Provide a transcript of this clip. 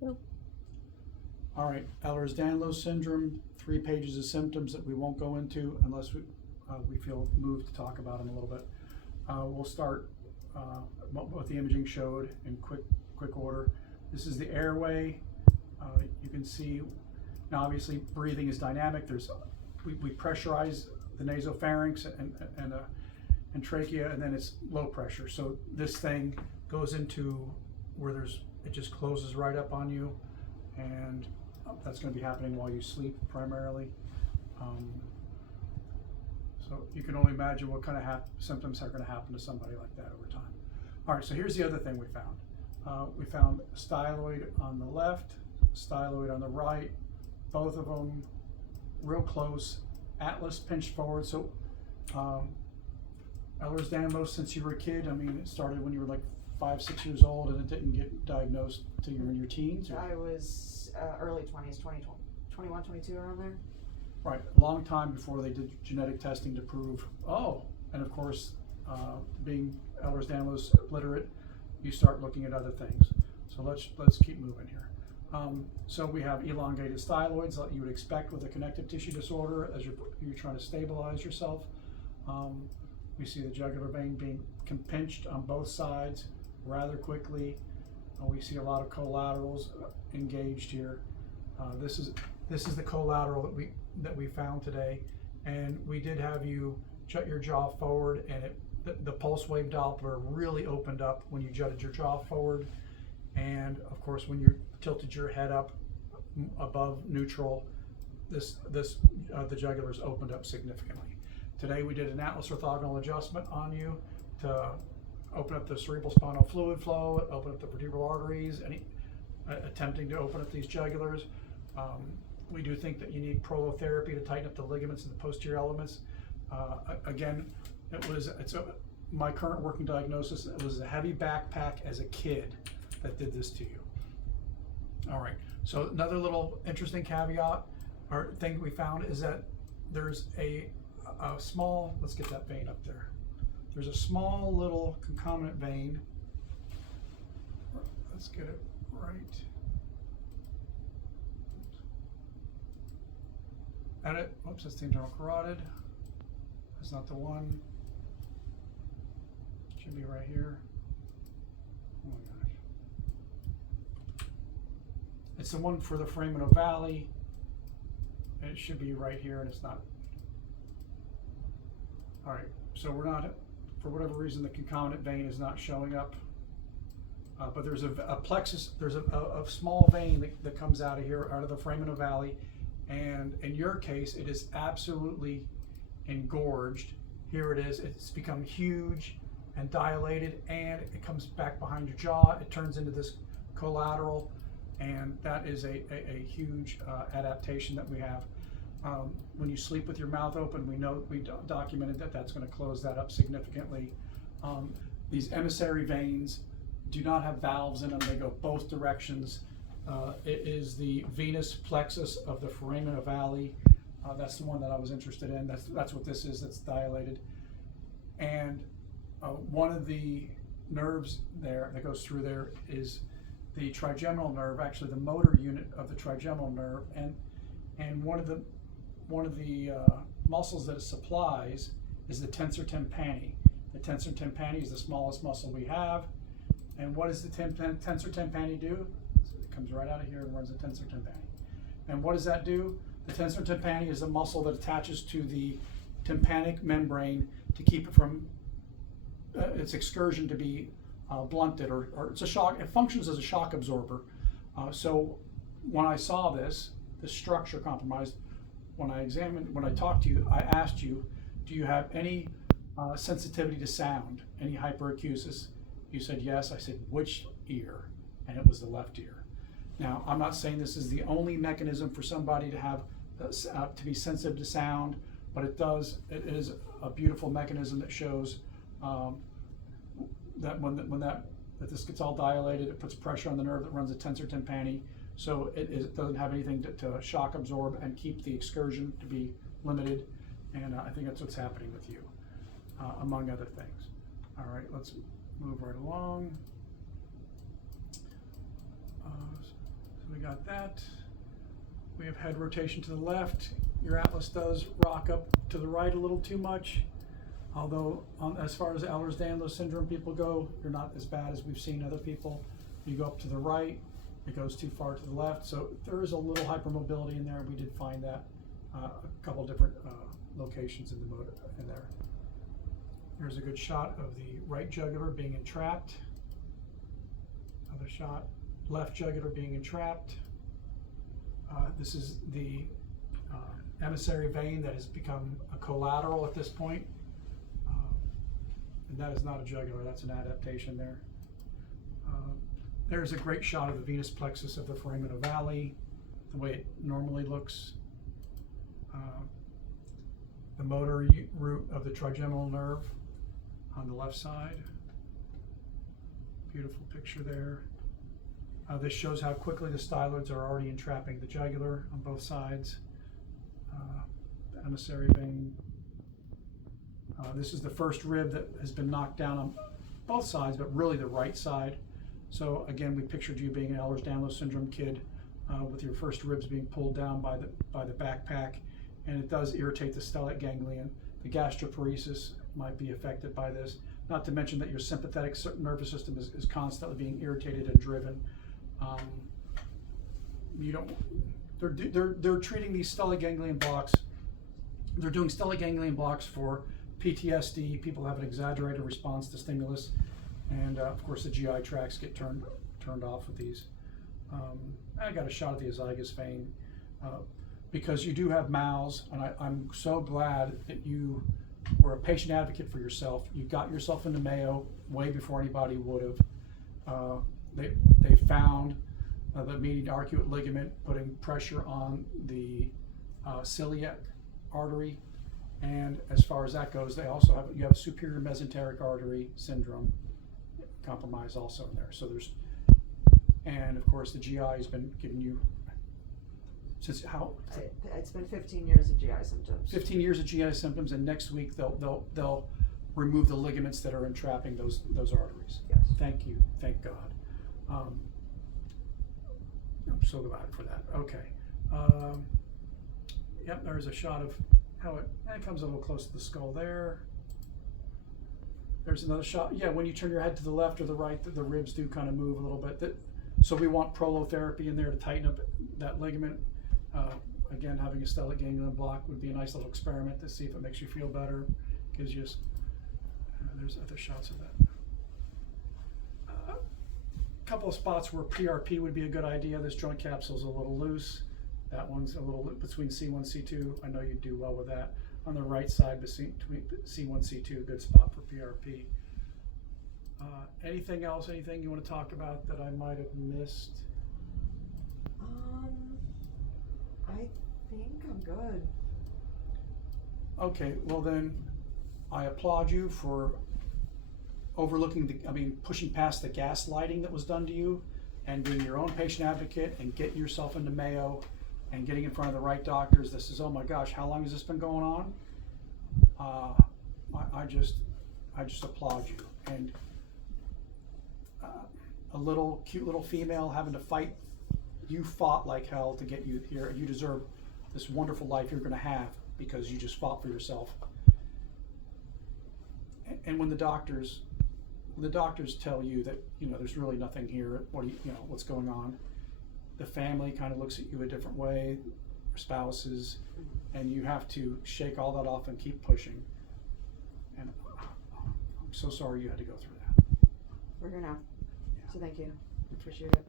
Go. All right, Ehlers-Danlos syndrome, 3 pages of symptoms that we won't go into unless we feel moved to talk about them a little bit. We'll start what the imaging showed in quick order. This is the airway. You can see now, obviously, breathing is dynamic. We pressurize the nasopharynx and trachea, and then it's low pressure. So this thing goes into where it just closes right up on you, and that's going to be happening while you sleep primarily. So you can only imagine what kind of symptoms are going to happen to somebody like that over time. All right, so here's the other thing we found. We found styloid on the left, styloid on the right, both of them real close, atlas pinched forward. So Ehlers-Danlos, since you were a kid, I mean, it started when you were like 5, 6 years old, and it didn't get diagnosed till you were in your teens? Or? I was early 20s, 21, 22, around there. Right, a long time before they did genetic testing to prove, and of course, being Ehlers-Danlos literate, you start looking at other things. So let's keep moving here. So we have elongated styloids, like you would expect with a connective tissue disorder as you're trying to stabilize yourself. We see the jugular vein being compinged on both sides rather quickly. We see a lot of collaterals engaged here. This is the collateral that we found today, and we did have you jut your jaw forward, and the pulse wave Doppler really opened up when you jutted your jaw forward, and of course when you tilted your head up above neutral, the jugulars opened up significantly. Today we did an atlas orthogonal adjustment on you to open up the cerebral spinal fluid flow, open up the vertebral arteries, attempting to open up these jugulars. We do think that you need prolotherapy to tighten up the ligaments and the posterior elements. Again, my current working diagnosis. It was a heavy backpack as a kid that did this to you. All right, so another little interesting caveat or thing we found is that there's a small, let's get that vein up there. There's a small little concomitant vein. Let's get it right. Edit, oops, that's the internal carotid. That's not the one. Should be right here. Oh my gosh. It's the one for the foramen ovale. And it should be right here, and it's not. All right, so we're not, for whatever reason, the concomitant vein is not showing up. But there's a plexus, there's a small vein that comes out of here, out of the foramen ovale. And in your case, it is absolutely engorged. Here it is. It's become huge and dilated, and it comes back behind your jaw. It turns into this collateral, and that is a huge adaptation that we have. When you sleep with your mouth open, we documented that that's going to close that up significantly. These emissary veins do not have valves in them. They go both directions. It is the venous plexus of the foramen ovale. That's the one that I was interested in. That's what this is. That's dilated. And one of the nerves there that goes through there is the trigeminal nerve, actually the motor unit of the trigeminal nerve. And one of the muscles that it supplies is the tensor tympani. The tensor tympani is the smallest muscle we have. And what does the tensor tympani do? Comes right out of here and runs the tensor tympani. And what does that do? The tensor tympani is a muscle that attaches to the tympanic membrane to keep it from its excursion to be blunted, or it's a shock. It functions as a shock absorber. So when I saw the structure compromised, when I talked to you, I asked you, do you have any sensitivity to sound, any hyperacusis? You said yes. I said, which ear? And it was the left ear. Now, I'm not saying this is the only mechanism for somebody to have to be sensitive to sound, but it is a beautiful mechanism that shows that when this gets all dilated, it puts pressure on the nerve that runs the tensor tympani, so it doesn't have anything to shock absorb and keep the excursion to be limited, and I think that's what's happening with you, among other things. All right, let's move right along. got that. We have head rotation to the left. Your atlas does rock up to the right a little too much. Although, as far as Ehlers-Danlos syndrome people go, you're not as bad as we've seen other people. You go up to the right, it goes too far to the left. So there is a little hypermobility in there. We did find that a couple different locations in the motor in there. Here's a good shot of the right jugular being entrapped. Another shot, left jugular being entrapped. This is the emissary vein that has become a collateral at this point. And that is not a jugular, that's an adaptation there. There's a great shot of the venous plexus of the foramen ovale, the way it normally looks. The motor root of the trigeminal nerve on the left side. Beautiful picture there. This shows how quickly the styloids are already entrapping the jugular on both sides. The emissary vein. This is the first rib that has been knocked down on both sides, but really the right side. So again, we pictured you being an Ehlers-Danlos syndrome kid with your first ribs being pulled down by the backpack, and it does irritate the stellate ganglion. The gastroparesis might be affected by this. Not to mention that your sympathetic nervous system is constantly being irritated and driven. They're treating these stellate ganglion blocks. They're doing stellate ganglion blocks for PTSD. People have an exaggerated response to stimulus, and of course the GI tracts get turned off with these. I got a shot of the azygous vein because you do have mouths, and I'm so glad that you were a patient advocate for yourself. You got yourself into Mayo way before anybody would have. They found the median arcuate ligament putting pressure on the celiac artery, and as far as that goes, you have superior mesenteric artery syndrome compromise also in there. So and of course the GI has been giving you since how? It's been 15 years of GI symptoms. 15 years of GI symptoms, and next week they'll remove the ligaments that are entrapping those arteries. Yes. Thank you. Thank God. I'm so glad for that. Okay. Yep, there's a shot of how it comes a little close to the skull there. There's another shot. Yeah, when you turn your head to the left or the right, the ribs do kind of move a little bit. So we want prolotherapy in there to tighten up that ligament. Again, having a stellate ganglion block would be a nice little experiment to see if it makes you feel better. Gives you, there's other shots of that. Couple of spots where PRP would be a good idea. This joint capsule is a little loose. That one's a little between C1, C2. I know you'd do well with that. On the right side between C1, C2, good spot for PRP. Anything else? Anything you want to talk about that I might have missed? I think I'm good. Okay, well then, I applaud you for pushing past the gaslighting that was done to you and being your own patient advocate and getting yourself into Mayo and getting in front of the right doctors. This is, oh my gosh, how long has this been going on? I just applaud you. And a cute little female having to fight, you fought like hell to get you here. You deserve this wonderful life you're going to have because you just fought for yourself. And when the doctors tell you that, there's really nothing here, what's going on, the family kind of looks at you a different way, spouses, and you have to shake all that off and keep pushing. And I'm so sorry you had to go through that. We're here now. Yeah. So thank you. Appreciate it.